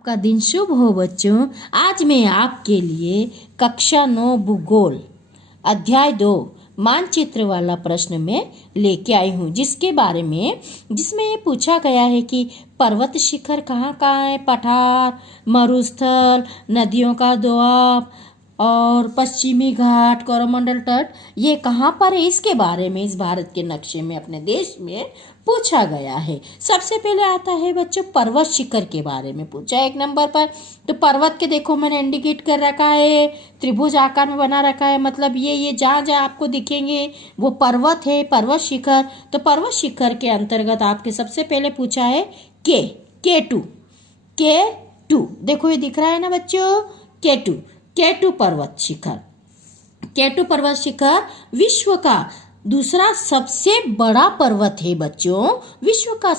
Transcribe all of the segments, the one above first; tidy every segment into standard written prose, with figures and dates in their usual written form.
आपका दिन शुभ हो बच्चों। आज मैं आपके लिए कक्षा 9 भूगोल अध्याय 2 मानचित्र वाला प्रश्न में लेके आई हूँ, जिसमें ये पूछा गया है कि पर्वत शिखर कहाँ कहाँ है। पठार, मरुस्थल, नदियों का दोआब और पश्चिमी घाट, कोरोमंडल तट ये कहाँ पर है, इसके बारे में इस भारत के नक्शे में अपने देश में पूछा गया है। सबसे पहले आता है बच्चों पर्वत शिखर के बारे में पूछा है 1 नंबर पर। तो पर्वत के देखो मैंने इंडिकेट कर रखा है, त्रिभुज आकार में बना रखा है, मतलब ये जहाँ जहाँ आपको दिखेंगे वो पर्वत है, पर्वत शिखर। तो पर्वत शिखर के अंतर्गत आपके सबसे पहले पूछा है के टू देखो ये दिख रहा है ना बच्चों, केटू पर्वत शिखर। केटू पर्वत शिखर विश्व का दूसरा सबसे बड़ा पर्वत है बच्चों, विश्व का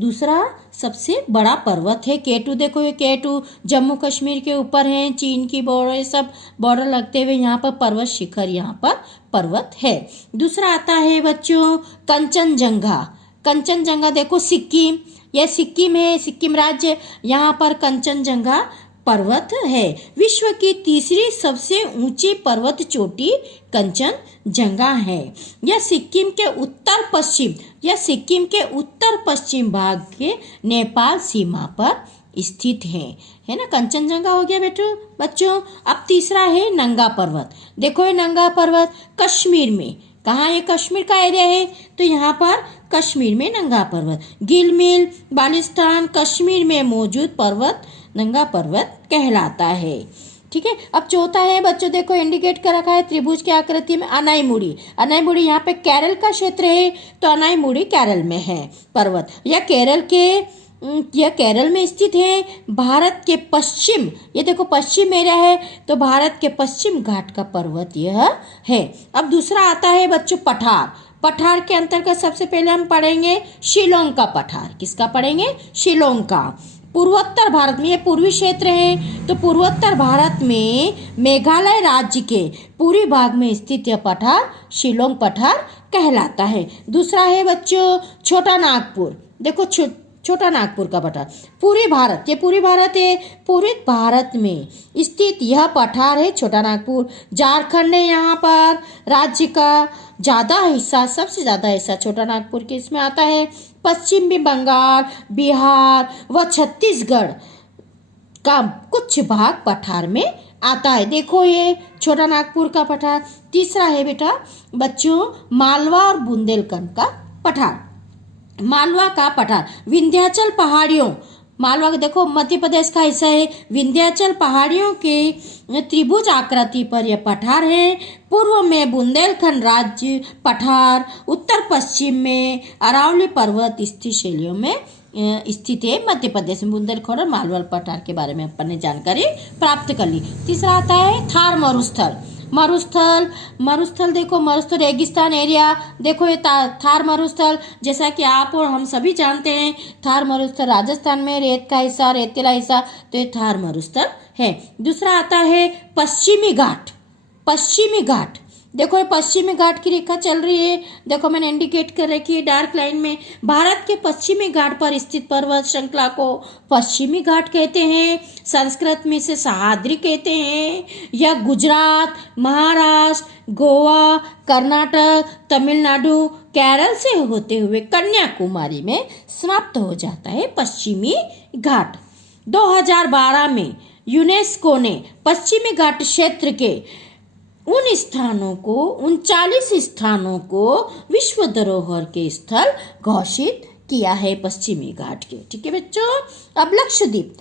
दूसरा सबसे बड़ा पर्वत है केटू। देखो ये केटू जम्मू कश्मीर के ऊपर है, चीन की बॉर्डर सब बॉर्डर लगते हुए यहाँ पर पर्वत शिखर, यहाँ पर पर्वत है। दूसरा आता है बच्चों कंचनजंगा देखो सिक्किम, यह सिक्किम है, सिक्किम राज्य, यहाँ पर कंचनजंगा पर्वत है। विश्व की तीसरी सबसे ऊंची पर्वत चोटी कंचनजंगा है। यह सिक्किम के उत्तर पश्चिम भाग के नेपाल सीमा पर स्थित है ना। कंचनजंगा हो गया बच्चों। अब तीसरा है नंगा पर्वत। देखो ये नंगा पर्वत कश्मीर में, कहाँ ये कश्मीर का एरिया है, तो यहाँ पर कश्मीर में नंगा पर्वत, गिलमिल बाल्टिस्तान कश्मीर में मौजूद पर्वत नंगा पर्वत कहलाता है। ठीक है। अब चौथा है बच्चों, देखो इंडिकेट कर रखा है त्रिभुज की आकृति में अनाईमुड़ी यहाँ पे केरल का क्षेत्र है, तो अनाईमुड़ी केरल में है पर्वत। यह केरल में स्थित है। भारत के पश्चिम, ये देखो पश्चिम एरिया है, तो भारत के पश्चिम घाट का पर्वत यह है। अब दूसरा आता है बच्चों पठार के अंतर्गत सबसे पहले हम पढ़ेंगे शिलोंग का पठार। किसका पढ़ेंगे? शिलोंग का। पूर्वोत्तर भारत में, ये पूर्वी क्षेत्र है, तो पूर्वोत्तर भारत में मेघालय राज्य के पूर्वी भाग में स्थित यह पठार शिलोंग पठार कहलाता है। दूसरा है बच्चों छोटा नागपुर। देखो छोटा नागपुर का पठार पूर्वी भारत है, पूर्वी भारत में स्थित यह पठार है छोटा नागपुर। झारखंड है, यहाँ पर राज्य का सबसे ज्यादा हिस्सा छोटा नागपुर के इसमें आता है। पश्चिमी बंगाल, बिहार व छत्तीसगढ़ का कुछ भाग पठार में आता है। देखो ये छोटा नागपुर का पठार। तीसरा है बेटा बच्चों मालवा और बुंदेलखंड का पठार। मालवा का पठार विंध्याचल पहाड़ियों, मालवा देखो मध्य प्रदेश का हिस्सा है, विंध्याचल पहाड़ियों के त्रिभुज आकृति पर यह पठार है। पूर्व में बुंदेलखंड राज्य पठार, उत्तर पश्चिम में अरावली पर्वत स्थित शैलियों में स्थित है। मध्य प्रदेश में बुंदेलखंड और मालवा पठार के बारे में अपन ने जानकारी प्राप्त कर ली। तीसरा आता है थार मरुस्थल देखो मरुस्थल रेगिस्तान एरिया। देखो ये थार मरुस्थल, जैसा कि आप और हम सभी जानते हैं, थार मरुस्थल राजस्थान में रेतीला हिस्सा, तो ये थार मरुस्थल है। दूसरा आता है पश्चिमी घाट। देखो ये पश्चिमी घाट की रेखा चल रही है, देखो मैंने इंडिकेट कर रखी है डार्क लाइन में। भारत के पश्चिमी घाट पर स्थित पर्वत श्रृंखला को पश्चिमी घाट कहते हैं। संस्कृत में इसे सह्याद्री कहते हैं। यह गुजरात, महाराष्ट्र, गोवा, कर्नाटक, तमिलनाडु, केरल से होते हुए कन्याकुमारी में समाप्त हो जाता है पश्चिमी घाट। 2012 में यूनेस्को ने पश्चिमी घाट क्षेत्र के 39 स्थानों को विश्व धरोहर के स्थल घोषित किया है पश्चिमी घाट के। ठीक है बच्चों। अब लक्षद्वीप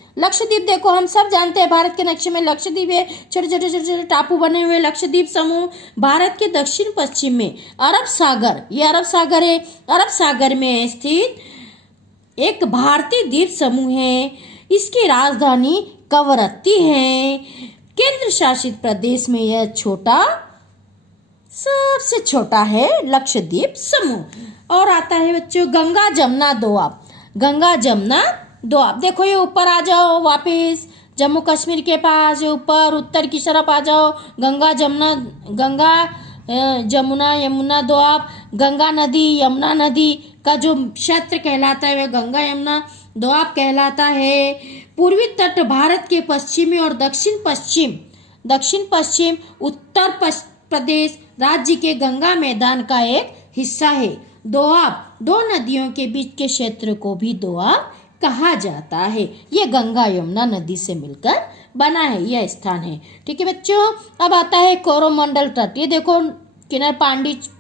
देखो हम सब जानते हैं, भारत के नक्शे में लक्षद्वीप है, छोटे छोटे टापू बने हुए लक्षद्वीप समूह। भारत के दक्षिण पश्चिम में अरब सागर, ये अरब सागर है, अरब सागर में स्थित एक भारतीय द्वीप समूह है। इसकी राजधानी कवरत्ती है। केंद्र शासित प्रदेश में यह सबसे छोटा है लक्षद्वीप समूह। और आता है बच्चों गंगा जमुना दोआब। देखो ये ऊपर आ जाओ, वापस जम्मू कश्मीर के पास ऊपर उत्तर की तरफ आ जाओ। गंगा जमुना यमुना दोआब, गंगा नदी यमुना नदी का जो क्षेत्र कहलाता है वह गंगा यमुना दोआब कहलाता है। पूर्वी तट भारत के पश्चिमी और दक्षिण पश्चिम उत्तर प्रदेश राज्य के गंगा मैदान का एक हिस्सा है। दोआब दो नदियों के बीच के क्षेत्र को भी दोआब कहा जाता है। ये गंगा यमुना नदी से मिलकर बना है, यह स्थान है। ठीक है बच्चों, अब आता है कोरोमंडल तट। ये देखो किनार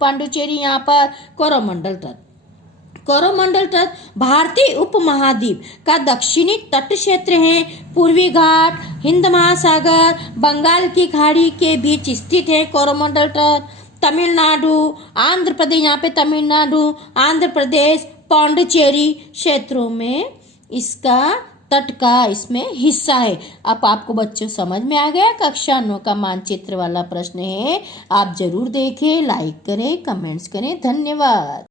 पांडुचेरी, यहाँ पर कोरोमंडल तट। कोरोमंडल तट भारतीय उपमहाद्वीप का दक्षिणी तट क्षेत्र है। पूर्वी घाट, हिंद महासागर, बंगाल की खाड़ी के बीच स्थित है कोरोमंडल तट। तमिलनाडु, आंध्र प्रदेश, यहाँ पे तमिलनाडु, आंध्र प्रदेश, पांडुचेरी क्षेत्रों में इसका तट का इसमें हिस्सा है। अब आपको बच्चों समझ में आ गया। कक्षा 9 का मानचित्र वाला प्रश्न है, आप जरूर देखें, लाइक करें, कमेंट्स करें। धन्यवाद।